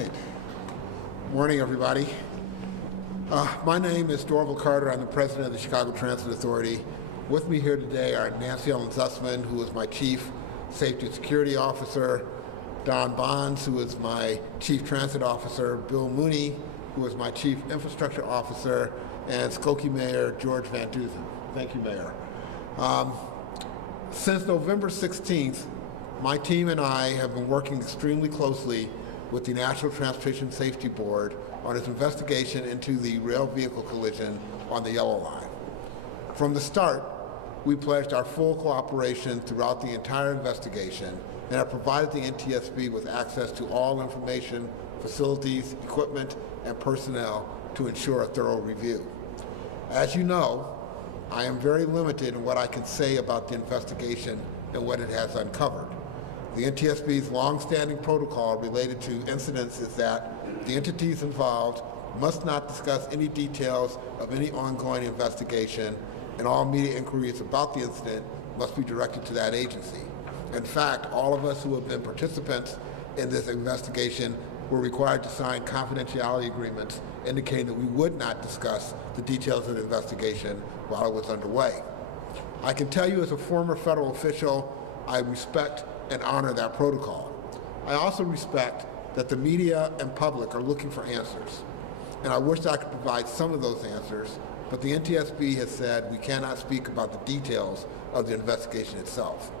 right. Morning, everybody. My name is Dorval Carter. I'm the president of the Chicago Transit Authority. With me here today are Nancy Ellen Zussman, who is my chief safety and security officer, Don Bonds, who is my chief transit officer, Bill Mooney, who is my chief infrastructure officer, and Skokie Mayor George Van Duzen. Thank you, Mayor. Since November 16th, my team and I have been working extremely closely with the National Transportation Safety Board on its investigation into the rail vehicle collision on the Yellow Line. From the start, we pledged our full cooperation throughout the entire investigation and have provided the NTSB with access to all information, facilities, equipment, and personnel to ensure a thorough review. As you know, I am very limited in what I can say about the investigation and what it has uncovered. The NTSB's long-standing protocol related to incidents is that the entities involved must not discuss any details of any ongoing investigation, and all media inquiries about the incident must be directed to that agency. In fact, all of us who have been participants in this investigation were required to sign confidentiality agreements indicating that we would not discuss the details of the investigation while it was underway. I can tell you as a former federal official, I respect and honor that protocol. I also respect that the media and public are looking for answers, and I wish I could provide some of those answers, but the NTSB has said we cannot speak about the details of the investigation itself.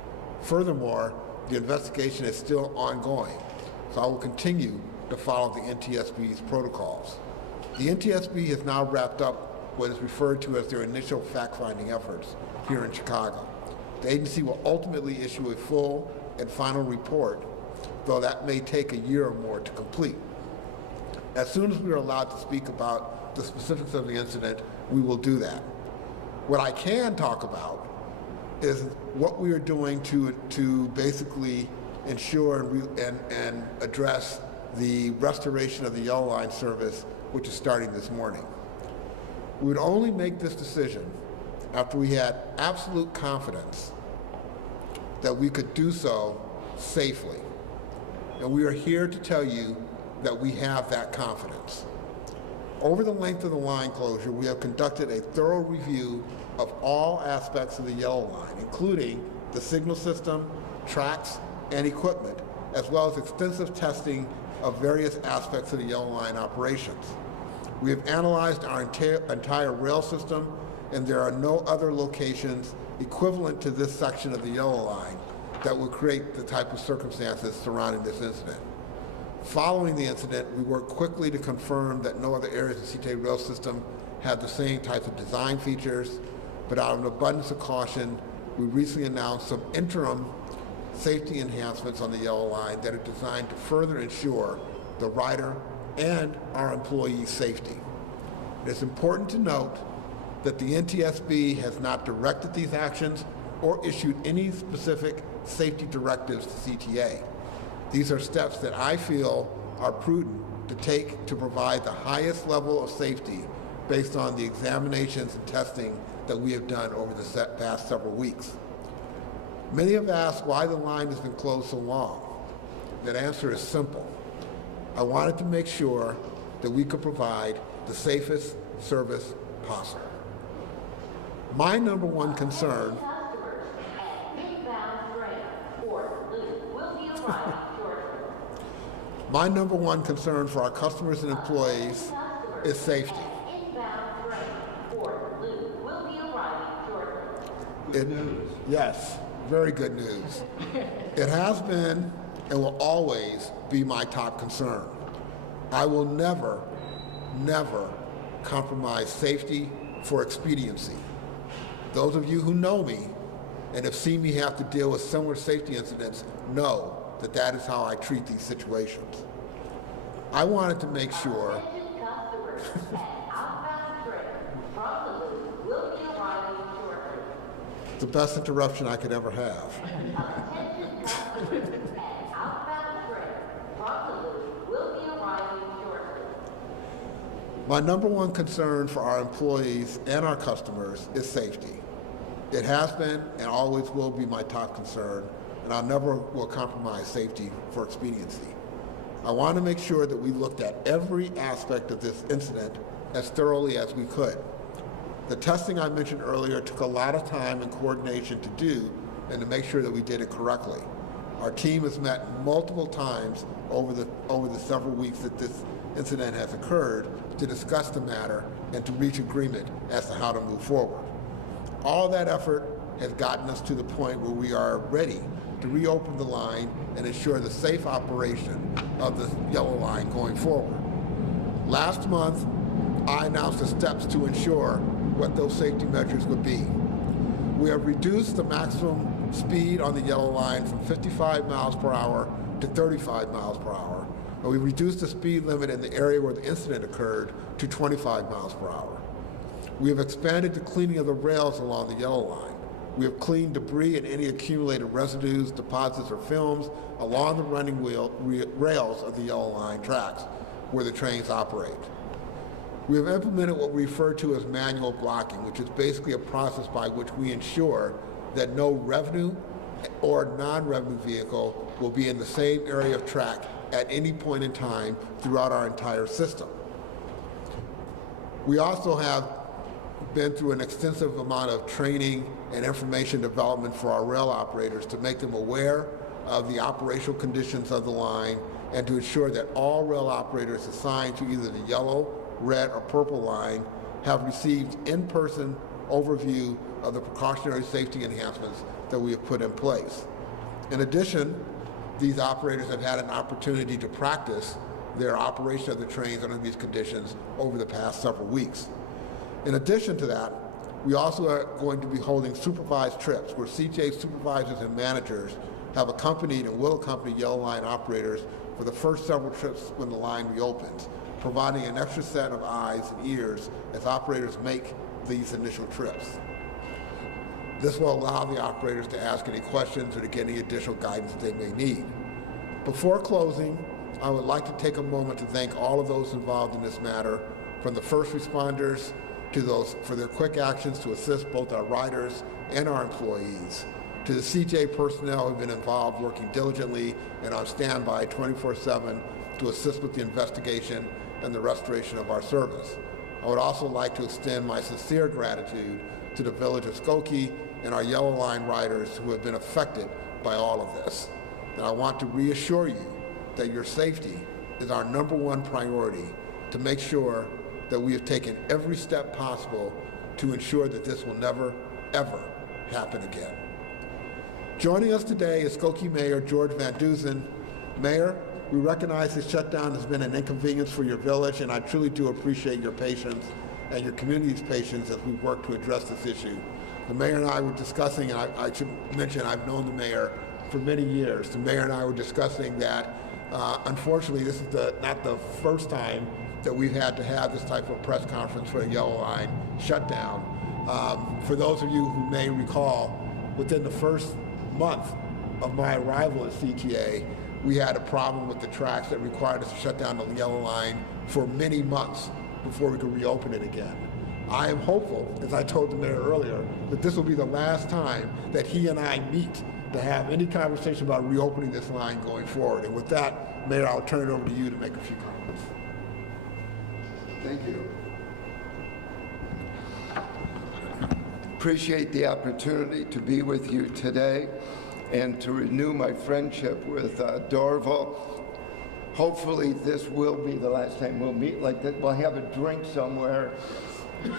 Furthermore, the investigation is still ongoing, so I will continue to follow the NTSB's protocols. The NTSB has now wrapped up what is referred to as their initial fact-finding efforts here in Chicago. The agency will ultimately issue a full and final report, though that may take a year or more to complete. As soon as we are allowed to speak about the specifics of the incident, we will do that. What I can talk about is what we are doing to basically ensure and address the restoration of the Yellow Line service, which is starting this morning. We would only make this decision after we had absolute confidence that we could do so safely. And we are here to tell you that we have that confidence. Over the length of the line closure, we have conducted a thorough review of all aspects of the Yellow Line, including the signal system, tracks, and equipment, as well as extensive testing of various aspects of the Yellow Line operations. We have analyzed our entire rail system, and there are no other locations equivalent to this section of the Yellow Line that would create the type of circumstances surrounding this incident. Following the incident, we worked quickly to confirm that no other areas of the CTA rail system had the same types of design features, but out of an abundance of caution, we recently announced some interim safety enhancements on the Yellow Line that are designed to further ensure the rider and our employees' safety. It is important to note that the NTSB has not directed these actions or issued any specific safety directives to CTA. These are steps that I feel are prudent to take to provide the highest level of safety based on the examinations and testing that we have done over the past several weeks. Many have asked why the line has been closed so long. That answer is simple. I wanted to make sure that we could provide the safest service possible. My number one concern My number one concern for our customers and employees is safety. Yes, very good news. It has been and will always be my top concern. I will never, never compromise safety for expediency. Those of you who know me and have seen me have to deal with similar safety incidents know that that is how I treat these situations. I wanted to make sure the best interruption I could ever have. My number one concern for our employees and our customers is safety. It has been and always will be my top concern, and I never will compromise safety for expediency. I want to make sure that we looked at every aspect of this incident as thoroughly as we could. The testing I mentioned earlier took a lot of time and coordination to do and to make sure that we did it correctly. Our team has met multiple times over the several weeks that this incident has occurred to discuss the matter and to reach agreement as to how to move forward. All that effort has gotten us to the point where we are ready to reopen the line and ensure the safe operation of the yellow line going forward. Last month, I announced the steps to ensure what those safety measures would be. We have reduced the maximum speed on the yellow line from 55 miles per hour to 35 miles per hour. And we reduced the speed limit in the area where the incident occurred to 25 miles per hour. We have expanded the cleaning of the rails along the yellow line. We have cleaned debris and any accumulated residues, deposits, or films along the running rails of the yellow line tracks where the trains operate. We have implemented what we refer to as manual blocking, which is basically a process by which we ensure that no revenue or non-revenue vehicle will be in the same area of track at any point in time throughout our entire system. We also have been through an extensive amount of training and information development for our rail operators to make them aware of the operational conditions of the line and to ensure that all rail operators assigned to either the yellow, red, or purple line have received in-person overview of the precautionary safety enhancements that we have put in place. In addition, these operators have had an opportunity to practice their operation of the trains under these conditions over the past several weeks. In addition to that, we also are going to be holding supervised trips where CTA supervisors and managers have accompanied and will accompany yellow line operators for the first several trips when the line reopens, providing an extra set of eyes and ears as operators make these initial trips. This will allow the operators to ask any questions or to get any additional guidance they may need. Before closing, I would like to take a moment to thank all of those involved in this matter, from the first responders to those for their quick actions to assist both our riders and our employees, to the CTA personnel who have been involved working diligently and on standby 24/7 to assist with the investigation and the restoration of our service. I would also like to extend my sincere gratitude to the village of Skokie and our yellow line riders who have been affected by all of this. And I want to reassure you that your safety is our #1 priority, to make sure that we have taken every step possible to ensure that this will never, ever happen again. Joining us today is Skokie Mayor George Van Dusen. Mayor, we recognize this shutdown has been an inconvenience for your village, and I truly do appreciate your patience and your community's patience as we work to address this issue. The mayor and I were discussing, and I should mention I've known the mayor for many years. The mayor and I were discussing that unfortunately this is not the first time that we've had to have this type of press conference for a yellow line shutdown. For those of you who may recall, within the first month of my arrival at CTA, we had a problem with the tracks that required us to shut down the yellow line for many months before we could reopen it again. I am hopeful, as I told the mayor earlier, that this will be the last time that he and I meet to have any conversation about reopening this line going forward. And with that, Mayor, I'll turn it over to you to make a few comments. Thank you. Appreciate the opportunity to be with you today and to renew my friendship with Dorval. Hopefully this will be the last time we'll meet like that. We'll have a drink somewhere.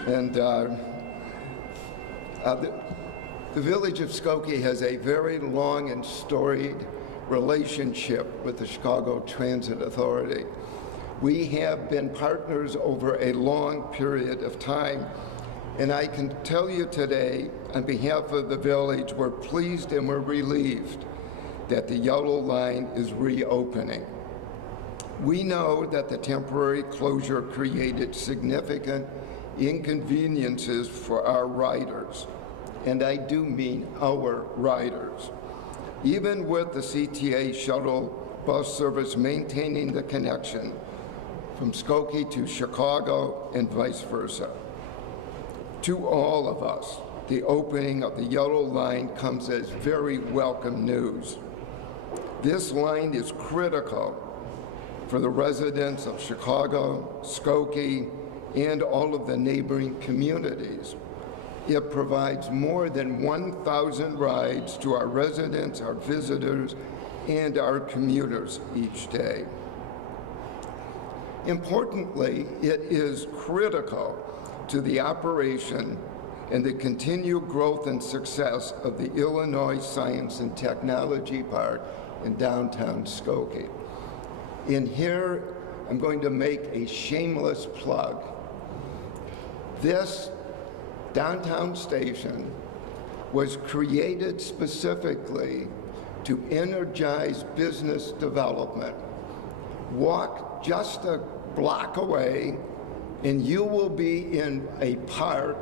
And the village of Skokie has a very long and storied relationship with the Chicago Transit Authority. We have been partners over a long period of time, and I can tell you today, on behalf of the village, we're pleased and we're relieved that the yellow line is reopening. We know that the temporary closure created significant inconveniences for our riders, and I do mean our riders. Even with the CTA shuttle bus service maintaining the connection from Skokie to Chicago and vice versa. To all of us, the opening of the yellow line comes as very welcome news. This line is critical for the residents of Chicago, Skokie, and all of the neighboring communities. It provides more than 1,000 rides to our residents, our visitors, and our commuters each day. Importantly, it is critical to the operation and the continued growth and success of the Illinois Science and Technology Park in downtown Skokie. In here, I'm going to make a shameless plug. This downtown station was created specifically to energize business development. Walk just a block away and you will be in a park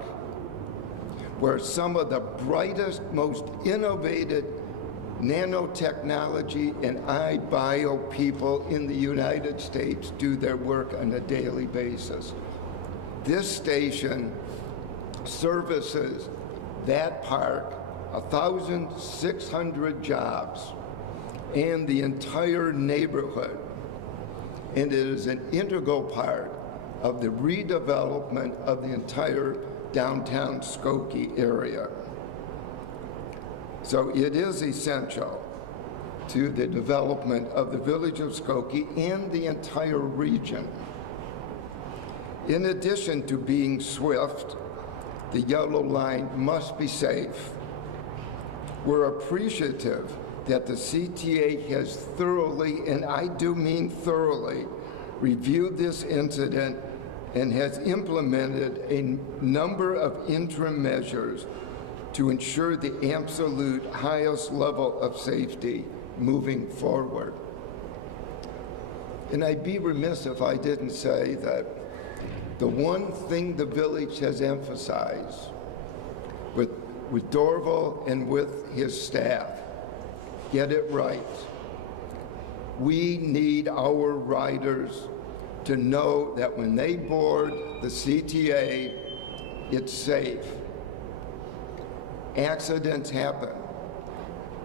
where some of the brightest, most innovative nanotechnology and iBio people in the United States do their work on a daily basis. This station services that park, 1,600 jobs, and the entire neighborhood. And it is an integral part of the redevelopment of the entire downtown Skokie area. So it is essential to the development of the village of Skokie and the entire region. In addition to being swift, the yellow line must be safe. We're appreciative that the CTA has thoroughly, and I do mean thoroughly, reviewed this incident and has implemented a number of interim measures to ensure the absolute highest level of safety moving forward. And I'd be remiss if I didn't say that the one thing the village has emphasized with Dorval and with his staff, get it right. We need our riders to know that when they board the CTA, it's safe. Accidents happen,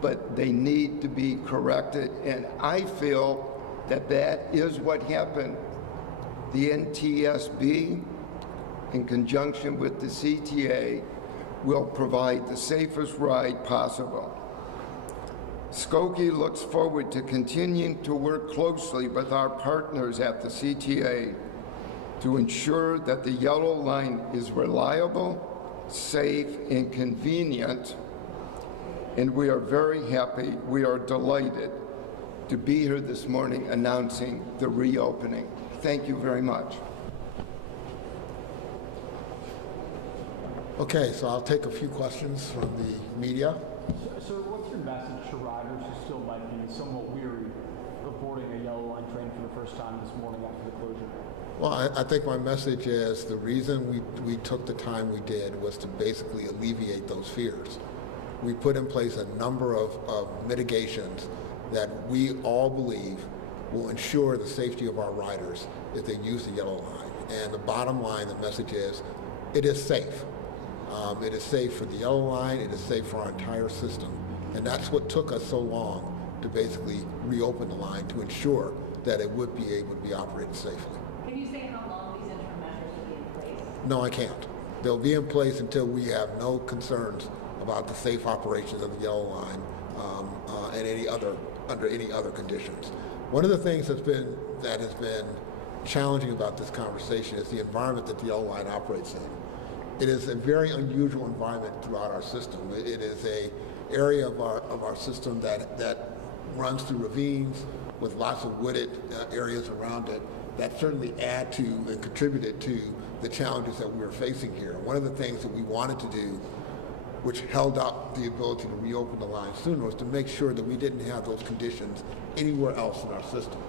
but they need to be corrected, and I feel that that is what happened. The NTSB, in conjunction with the CTA, will provide the safest ride possible. Skokie looks forward to continuing to work closely with our partners at the CTA to ensure that the yellow line is reliable, safe, and convenient. And we are very happy, we are delighted to be here this morning announcing the reopening. Thank you very much. Okay, so I'll take a few questions from the media. So what's your message to riders who still might be somewhat weary of boarding a yellow line train for the first time this morning after the closure? Well, I think my message is the reason we took the time we did was to basically alleviate those fears. We put in place a number of mitigations that we all believe will ensure the safety of our riders if they use the yellow line. And the bottom line, the message is, it is safe. It is safe for the yellow line, it is safe for our entire system. And that's what took us so long to basically reopen the line to ensure that it would be able to be operated safely. Can you say how long these interim measures will be in place? No, I can't. They'll be in place until we have no concerns about the safe operations of the yellow line and under any other conditions. One of the things that has been challenging about this conversation is the environment that the yellow line operates in. It is a very unusual environment throughout our system. It is an area of our system that runs through ravines with lots of wooded areas around it that certainly add to and contributed to the challenges that we are facing here. One of the things that we wanted to do, which held up the ability to reopen the line sooner, was to make sure that we didn't have those conditions anywhere else in our system.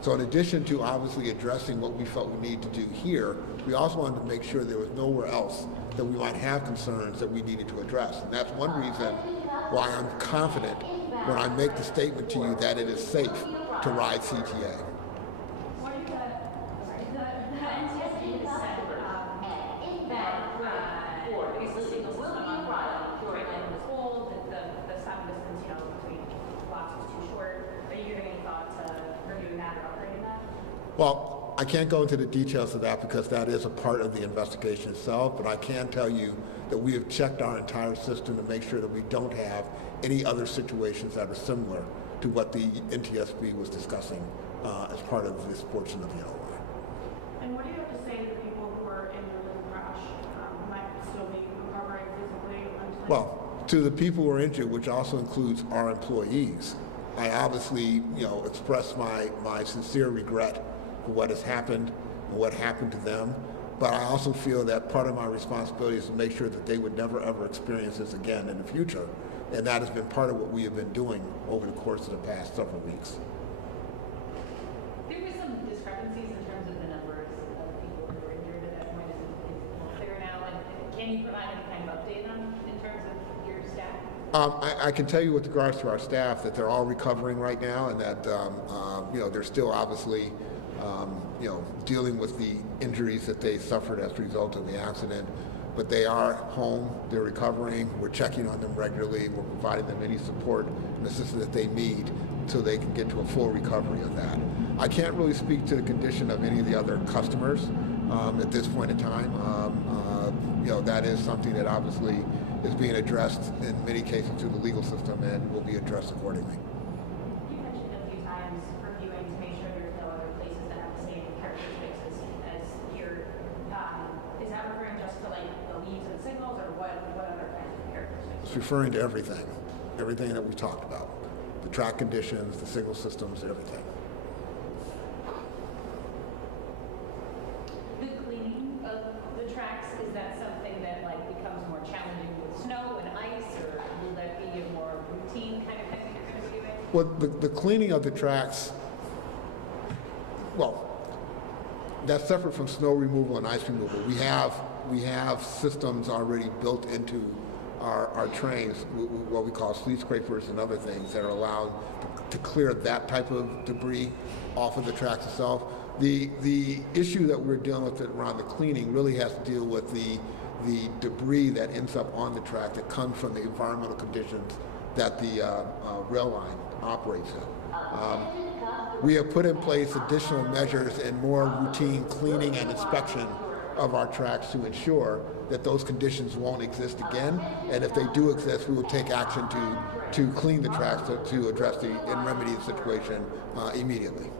So in addition to obviously addressing what we felt we needed to do here, we also wanted to make sure there was nowhere else that we might have concerns that we needed to address. And that's one reason why I'm confident when I make the statement to you that it is safe to ride CTA. Well, I can't go into the details of that because that is a part of the investigation itself, but I can tell you that we have checked our entire system to make sure that we don't have any other situations that are similar to what the NTSB was discussing as part of this portion of the yellow line. And what do you have to say to the people who are injured in the crash, might still be recovering physically, mentally? Well, to the people who are injured, which also includes our employees, I obviously, express my sincere regret for what has happened and what happened to them. But I also feel that part of my responsibility is to make sure that they would never ever experience this again in the future. And that has been part of what we have been doing over the course of the past several weeks. There were some discrepancies in terms of the numbers of people who were injured at that point. Is it clear now? And can you provide any kind of update on in terms of your staff? I can tell you with regards to our staff that they're all recovering right now, and that they're still obviously dealing with the injuries that they suffered as a result of the accident. But they are home, they're recovering, we're checking on them regularly, we're providing them any support and assistance that they need so they can get to a full recovery of that. I can't really speak to the condition of any of the other customers at this point in time. That is something that obviously is being addressed in many cases through the legal system and will be addressed accordingly. You mentioned a few times reviewing to make sure there's no other places that have the same characteristics as here. Is that referring just to like the leads and signals, or what other kinds of characteristics? It's referring to everything that we talked about. The track conditions, the signal systems, everything. The cleaning of the tracks, is that something that like becomes more challenging with snow and ice, or will that be a more routine kind of thing that you're going to be doing? Well, the cleaning of the tracks, well, that's separate from snow removal and ice removal. We have systems already built into our trains, what we call sleet scrapers and other things that are allowed to clear that type of debris off of the tracks itself. The issue that we're dealing with around the cleaning really has to deal with the debris that ends up on the track that comes from the environmental conditions that the rail line operates in. We have put in place additional measures and more routine cleaning and inspection of our tracks to ensure that those conditions won't exist again. And if they do exist, we will take action to clean the tracks to address and remedy the situation immediately.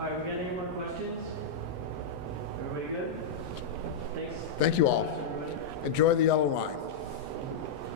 All right, we got any more questions? Everybody good? Thanks. Thank you all. Everybody. Enjoy the yellow line.